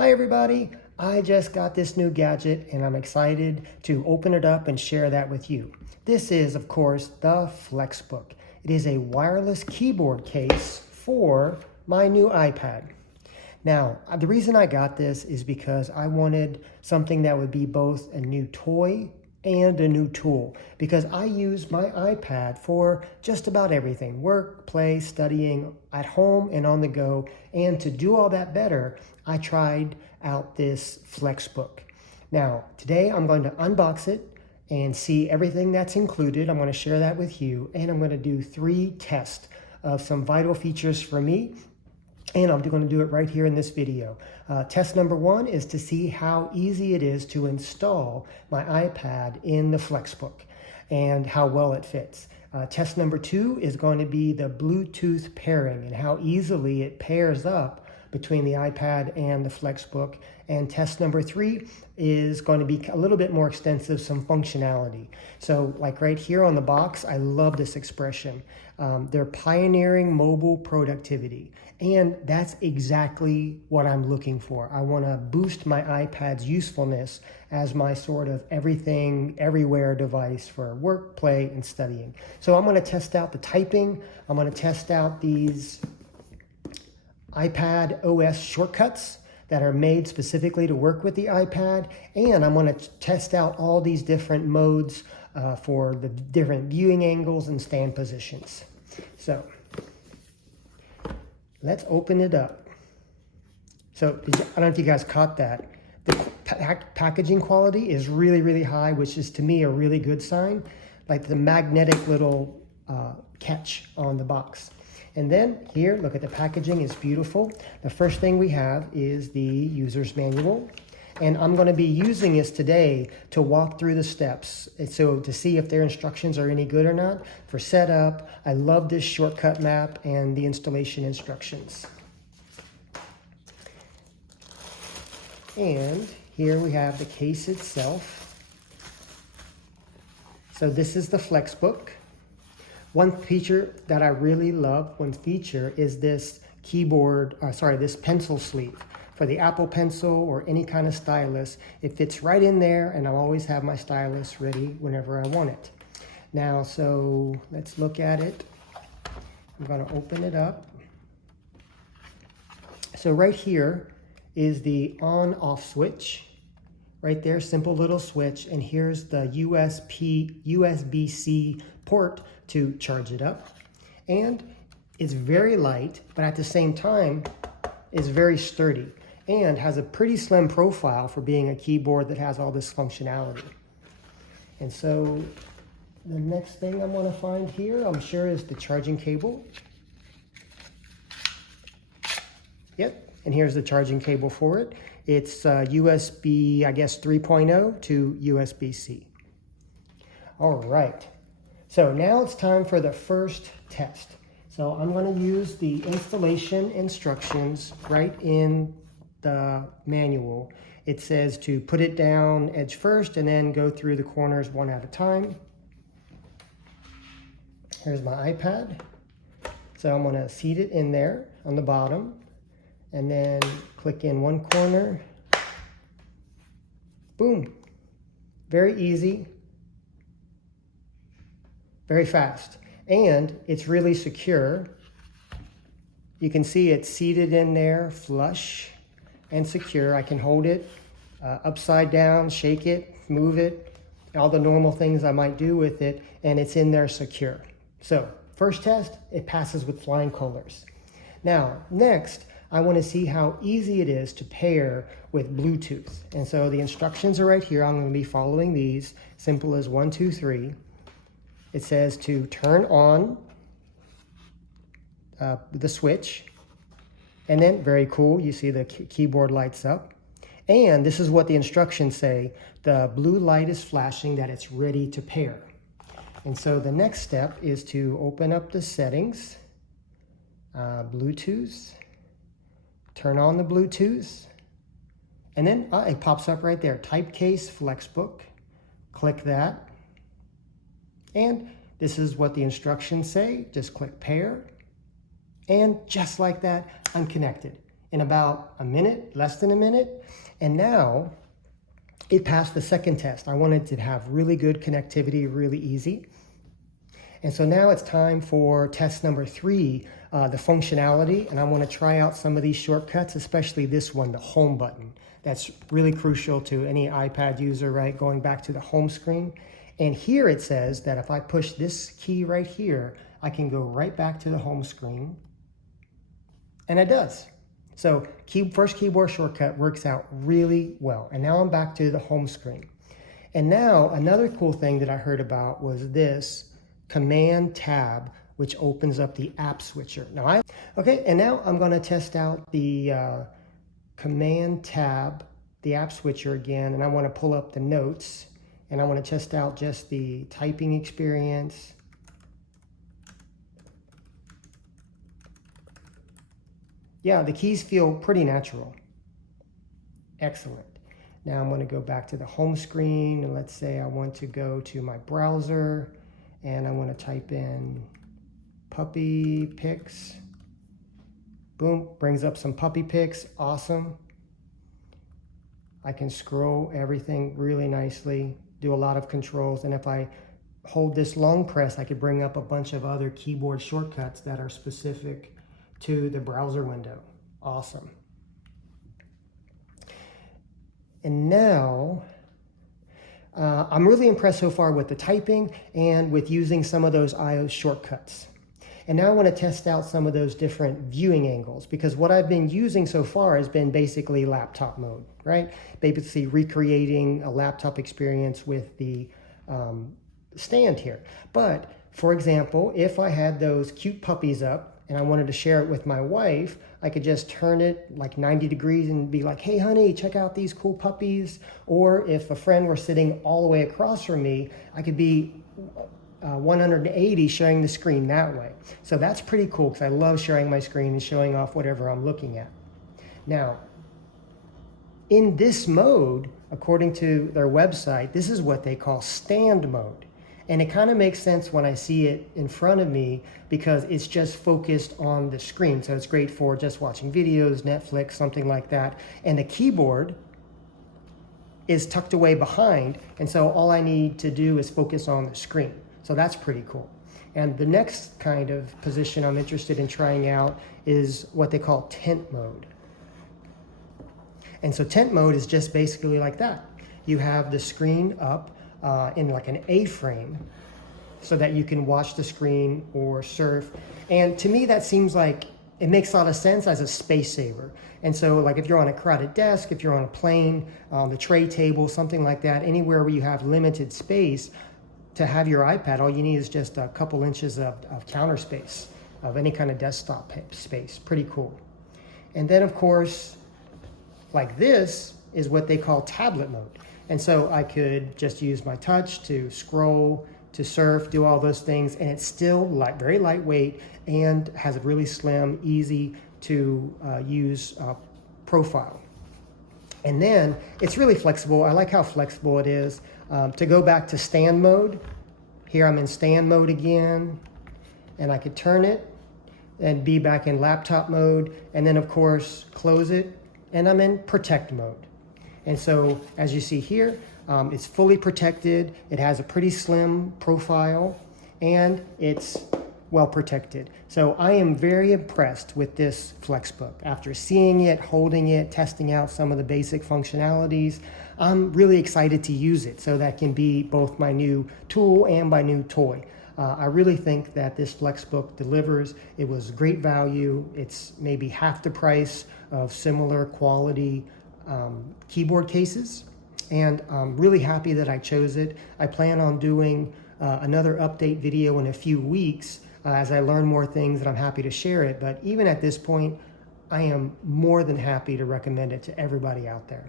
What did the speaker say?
Hi everybody, I just got this new gadget and I'm excited to open it up and share that with you. This is, of course, the Flexbook. It is a wireless keyboard case for my new iPad. Now, the reason I got this is because I wanted something that would be both a new toy and a new tool, because I use my iPad for just about everything: work, play, studying, at home and on the go. And to do all that better, I tried out this Flexbook. Now, today I'm going to unbox it and see everything that's included. I'm going to share that with you, and I'm going to do 3 tests of some vital features for me. And I'm going to do it right here in this video. Test number 1 is to see how easy it is to install my iPad in the Flexbook and how well it fits. Test number 2 is going to be the Bluetooth pairing and how easily it pairs up between the iPad and the Flexbook. And test number 3 is going to be a little bit more extensive, some functionality. So like right here on the box, I love this expression. They're pioneering mobile productivity. And that's exactly what I'm looking for. I want to boost my iPad's usefulness as my sort of everything, everywhere device for work, play, and studying. So I'm going to test out the typing. I'm going to test out these iPad OS shortcuts that are made specifically to work with the iPad. And I'm going to test out all these different modes for the different viewing angles and stand positions. So let's open it up. So I don't know if you guys caught that. The packaging quality is really, really high, which is to me a really good sign. Like the magnetic little catch on the box. And then here, look at the packaging, it's beautiful. The first thing we have is the user's manual. And I'm going to be using this today to walk through the steps. So to see if their instructions are any good or not. For setup, I love this shortcut map and the installation instructions. And here we have the case itself. So this is the Flexbook. One feature that I really love, is this this pencil sleeve. For the Apple Pencil or any kind of stylus, it fits right in there, and I'll always have my stylus ready whenever I want it. Now, so let's look at it. I'm going to open it up. So right here is the on-off switch. Right there, simple little switch, and here's the USB-C port to charge it up. And it's very light, but at the same time, is very sturdy and has a pretty slim profile for being a keyboard that has all this functionality. And so the next thing I'm going to find here, I'm sure, is the charging cable. Yep, and here's the charging cable for it. It's USB, I guess, 3.0 to USB-C. All right, so now it's time for the first test. So I'm going to use the installation instructions right in the manual. It says to put it down edge first and then go through the corners one at a time. Here's my iPad. So I'm going to seat it in there on the bottom and then click in one corner. Boom. Very easy. Very fast. And it's really secure. You can see it's seated in there, flush and secure. I can hold it upside down, shake it, move it, all the normal things I might do with it, and it's in there secure. So first test, it passes with flying colors. Now, next, I want to see how easy it is to pair with Bluetooth. And so the instructions are right here. I'm going to be following these, simple as 1, 2, 3. It says to turn on the switch, and then very cool, you see the keyboard lights up. And this is what the instructions say: the blue light is flashing that it's ready to pair. And so the next step is to open up the settings, Bluetooth, turn on the Bluetooth, and then it pops up right there, Type Case Flexbook. Click that. And this is what the instructions say. Just click pair. And just like that, I'm connected. in about a minute, less than a minute. And now it passed the second test. I wanted to have really good connectivity, really easy. And so now it's time for test number 3, the functionality. And I want to try out some of these shortcuts, especially this one, the home button. That's really crucial to any iPad user, right? Going back to the home screen. And here it says that if I push this key right here, I can go right back to the home screen. And it does. So first keyboard shortcut works out really well. And now I'm back to the home screen. And now another cool thing that I heard about was this Command Tab, which opens up the app switcher. Okay, and now I'm going to test out the Command Tab, the app switcher again, and I want to pull up the notes, and I want to test out just the typing experience. Yeah, the keys feel pretty natural. Excellent. Now I'm going to go back to the home screen, and let's say I want to go to my browser, and I want to type in puppy pics. Boom, brings up some puppy pics. Awesome. I can scroll everything really nicely, do a lot of controls, and if I hold this long press, I could bring up a bunch of other keyboard shortcuts that are specific to the browser window. Awesome. And now, I'm really impressed so far with the typing and with using some of those iOS shortcuts. And now I want to test out some of those different viewing angles, because what I've been using so far has been basically laptop mode, right? Basically recreating a laptop experience with the stand here. But for example, if I had those cute puppies up and I wanted to share it with my wife, I could just turn it like 90 degrees and be like, hey honey, check out these cool puppies. Or if a friend were sitting all the way across from me, I could be 180 sharing the screen that way. So that's pretty cool, because I love sharing my screen and showing off whatever I'm looking at. Now, in this mode, according to their website, this is what they call stand mode. And it kind of makes sense when I see it in front of me, because it's just focused on the screen. So it's great for just watching videos, Netflix, something like that. And the keyboard is tucked away behind. And so all I need to do is focus on the screen. So that's pretty cool. And the next kind of position I'm interested in trying out is what they call tent mode. And so tent mode is just basically like that. You have the screen up in like an A-frame so that you can watch the screen or surf. And to me, that seems like it makes a lot of sense as a space saver. And so like if you're on a crowded desk, if you're on a plane, the tray table, something like that, anywhere where you have limited space, to have your iPad, all you need is just a couple inches of counter space, of any kind of desktop space. Pretty cool. And then of course, like this is what they call tablet mode. And so I could just use my touch to scroll, to surf, do all those things, and it's still very lightweight and has a really slim, easy to use profile. And then it's really flexible. I like how flexible it is. To go back to stand mode, here I'm in stand mode again, and I could turn it and be back in laptop mode, and then of course close it, and I'm in protect mode. And so as you see here, it's fully protected. It has a pretty slim profile, and it's well protected. So I am very impressed with this Flexbook. After seeing it, holding it, testing out some of the basic functionalities, I'm really excited to use it. So that can be both my new tool and my new toy. I really think that this Flexbook delivers. It was great value. It's maybe half the price of similar quality keyboard cases. And I'm really happy that I chose it. I plan on doing another update video in a few weeks as I learn more things, and I'm happy to share it. But even at this point, I am more than happy to recommend it to everybody out there.